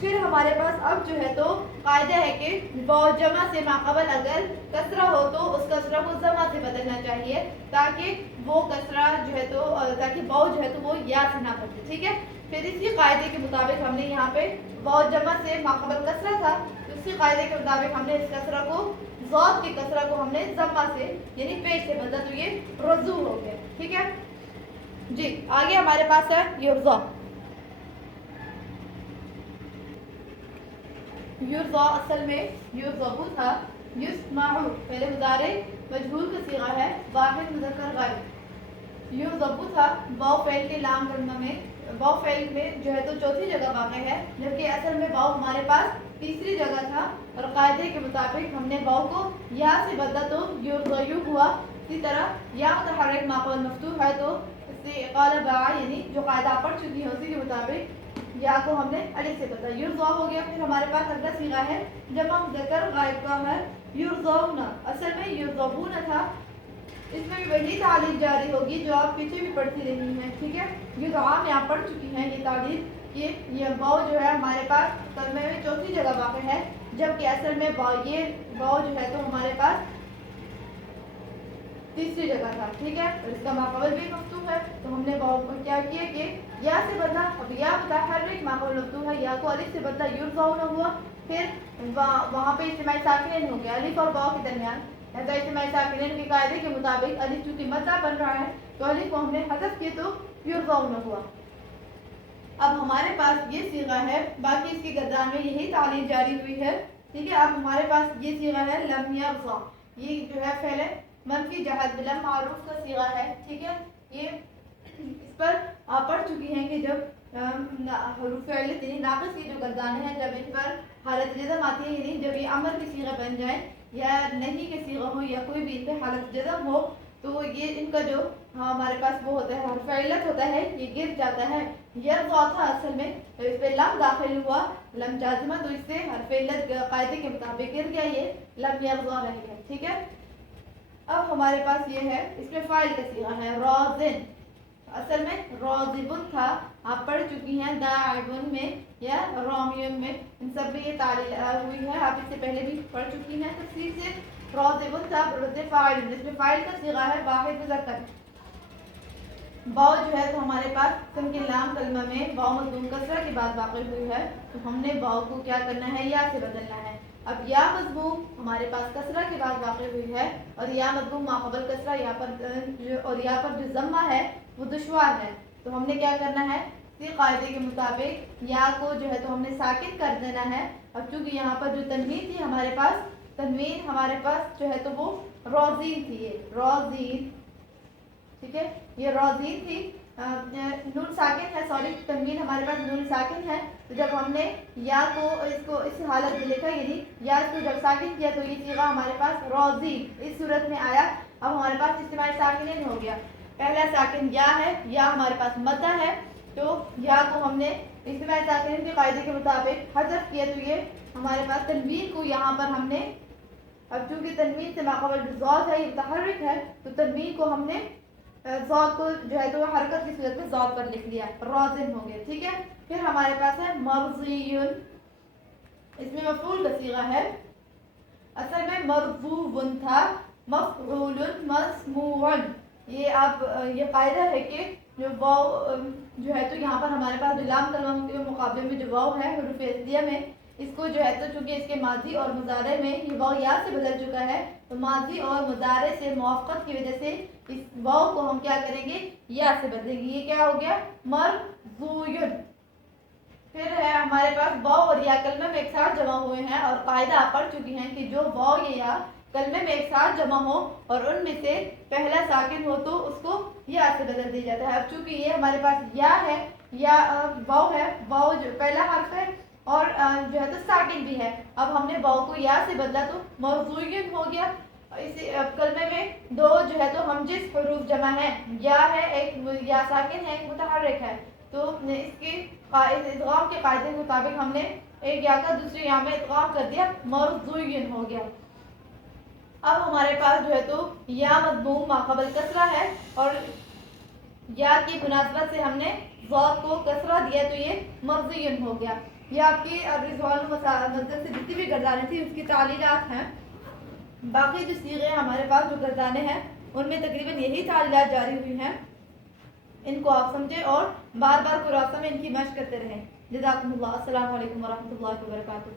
پھر ہمارے پاس اب جو ہے تو قاعدہ ہے کہ واو جمع سے ماقبل اگر کسرہ ہو تو اس کسرہ کو ضمہ سے بدلنا چاہیے تاکہ وہ کسرہ جو ہے تو تاکہ واو جو ہے تو وہ یا سے نہ بدلے. ٹھیک ہے. پھر اسی قاعدے کے مطابق ہم نے یہاں پہ واو جمع سے ماقبل کسرہ تھا تو اسی قاعدے کے مطابق ہم نے اس کسرہ کو ضاد کے کسرہ کو ہم نے ضمہ سے یعنی پیش سے بدلا تو یہ رضو ہو گیا. ٹھیک ہے جی. آگے ہمارے پاس ہے یرضا. یرضا اصل میں یرضبو تھا. یسمعو پہلے مضارع مجہول کا صیغہ ہے واحد مذکر غائب. یرضبو تھا واو فعل کے لام کلمہ میں واو فعل میں جو ہے تو چوتھی جگہ واقع ہے جبکہ اصل میں واو ہمارے پاس تیسری جگہ تھا اور قاعدے کے مطابق ہم نے واو کو یا سے بدلا تو یرضیو ہوا. اسی طرح یا متحرک ماقبل مفتوح ہے تو اس سے قالب یعنی جو قاعدہ آپ پڑھ چکی ہیں اسی کے مطابق یا کو ہم نے الف سے بدلا یرضا ہو گیا. پھر ہمارے پاس اگلا صیغہ ہے جمع مذکر غائب کا ہے یرضون. اصل میں یرضبون تھا. اس میں بھی وہی تعلیل جاری ہوگی جو آپ پیچھے بھی پڑھتی رہی ہیں. ٹھیک ہے. یہ تو آپ یہاں پڑھ چکی ہیں یہ تعلیل کہ یہ واو جو ہے ہمارے پاس کلمے میں چوتھی جگہ واقع ہے جبکہ اصل میں یہ واو جو ہے تو ہمارے پاس تیسری جگہ تھا. ٹھیک ہے. اور اس کا ماقبل بھی مفتوح ہے تو ہم نے واو کو کیا کیا کہ یا سے بدلا. اب یا متحرک ماقبل مفتوح ہے یا کو الف سے بدلا یرضون ہوا. پھر وہاں پہ اجتماعی ساکنین ہو گیا الف اور واو کے درمیان تو اجتماعی ساکنین کے قاعدے کے مطابق الف چونکہ مدہ بن رہا ہے تو الف کو ہم نے حذف کیے تو یرضون ہوا. اب ہمارے پاس یہ صیغہ ہے باقی اس کی گردان میں یہی تعلیل جاری ہوئی ہے. ٹھیک ہے. اب ہمارے پاس یہ صیغہ ہے لم یرضا. یہ جو ہے فعل منفی جہت بلم معروف کا صیغہ ہے. ٹھیک ہے. یہ اس پر آپ پڑھ چکی ہیں کہ جب حروف علت یعنی ناقص کی جو گردانیں ہیں جب ان پر حالت جزم آتی ہے یعنی جب یہ امر کی صیغہ بن جائے یا نہیں کے صیغہ ہو یا کوئی بھی ان پہ حالت جزم ہو تو یہ ان کا جو ہمارے پاس وہ ہوتا ہے حرف علت ہوتا ہے یہ گر جاتا ہے. یرضا تھا اصل میں تو اس پہ لم داخل ہوا لم جازمہ تو اس سے حرف علت قاعدے کے مطابق گر گیا یہ لم یرضا رہے گا. ٹھیک ہے. اب ہمارے پاس یہ ہے اس میں فاعل کا صیغہ ہے راضن. اصل میں راضبن تھا. آپ پڑھ چکی ہیں داعبن میں یا رامیون میں ان سب میں یہ تعلیل ہوئی ہے. آپ اس سے پہلے بھی پڑھ چکی ہیں تفصیل سے. راضبن تھا فاعل جس میں فاعل کا صیغہ ہے واحد مذکر. واو جو ہے تو ہمارے پاس اسم کے لام کلمہ میں واو مضموم کسرہ کے بعد واقع ہوئی ہے تو ہم نے واو کو کیا کرنا ہے یا سے بدلنا ہے. اب یا مضموم ہمارے پاس کسرہ کے بعد واقع ہوئی ہے اور یا مضموم ماقبل کسرہ یہاں پر اور یہاں پر جو ضمہ ہے وہ دشوار ہے تو ہم نے کیا کرنا ہے اسی قاعدے کے مطابق یا کو جو ہے تو ہم نے ساکن کر دینا ہے. اب چونکہ یہاں پر جو تنوین تھی ہمارے پاس تنوین ہمارے پاس جو ہے تو وہ روزین تھی. یہ روزین. ٹھیک ہے. یہ روزین تھی. نون ساکن ہے سوری تنوین ہمارے پاس نون ساکن ہے تو جب ہم نے یا کو اس حالت میں لکھا یعنی یا اس کو جب ساکن کیا تو یہ صیغہ ہمارے پاس روزین اس صورت میں آیا. اب ہمارے پاس اجتماعی ساکنین ہو گیا. پہلا ساکن یا ہے یا ہمارے پاس مدہ ہے تو یا کو ہم نے اجتماعی ساکنین کے قاعدے کے مطابق حذف کیا تو یہ ہمارے پاس تنوین کو یہاں پر ہم نے اب چونکہ تنوین سے ماقبل ضاد ہے یہ متحرک ہے تو تنوین کو ہم نے ضاد کو جو ہے تو حرکت کی صورت میں ضاد پر لکھ لیا راضن ہو گیا. ٹھیک ہے. پھر ہمارے پاس ہے مرضیون. اس میں مفعول کا صیغہ ہے اصل میں مرضون تھا مفعول مسموع. یہ آپ یہ قاعدہ ہے کہ جو واو جو ہے تو یہاں پر ہمارے پاس جو لام کلمہ کے مقابلے میں جو واو ہے حروف اصلیہ میں اس کو جو ہے تو چونکہ اس کے ماضی اور مضارع میں یہ واو یا سے بدل چکا ہے تو ماضی اور مضارع سے موافقت کی وجہ سے اس واو کو ہم کیا کریں گے یا سے بدلیں گے. یہ کیا ہو گیا مرضون. پھر ہے ہمارے پاس واو اور یا کلمے میں ایک ساتھ جمع ہوئے ہیں اور قاعدہ آپ پڑھ چکی ہیں کہ جو واو یا کلمے میں ایک ساتھ جمع ہو اور ان میں سے پہلا ساکن ہو تو اس کو یا سے بدل دیا جاتا ہے. اب چونکہ یہ ہمارے پاس یا ہے یا واو ہے واو جو پہلا حرف ہے اور جو ہے تو ساکن بھی ہے. اب ہم نے واو کو یا سے بدلا تو مرضون ہو گیا. اسی کلمے میں دو جو ہے تو ہم جس حروف جمع ہیں یا ہے ایک یا ساکن ہے ایک متحرک ہے تو اس کے ادغام کے قاعدے کے مطابق ہم نے ایک یا کا دوسرے یا میں ادغام کر دیا مرضون ہو گیا. اب ہمارے پاس جو ہے تو یا مضموم ماقبل کسرہ ہے اور یا کی مناسبت سے ہم نے ضاد کو کسرہ دیا تو یہ مرضون ہو گیا. یہ آپ کی رضوان مسجد سے جتنی بھی گردانیں تھیں اس کی تعلیلات ہیں. باقی جو صیغے ہمارے پاس جو گردانیں ہیں ان میں تقریباً یہی تعلیلات جاری ہوئی ہیں. ان کو آپ سمجھیں اور بار بار قرآن میں ان کی مشق کرتے رہیں. جزاکم اللہ. السلام علیکم ورحمۃ اللہ وبرکاتہ.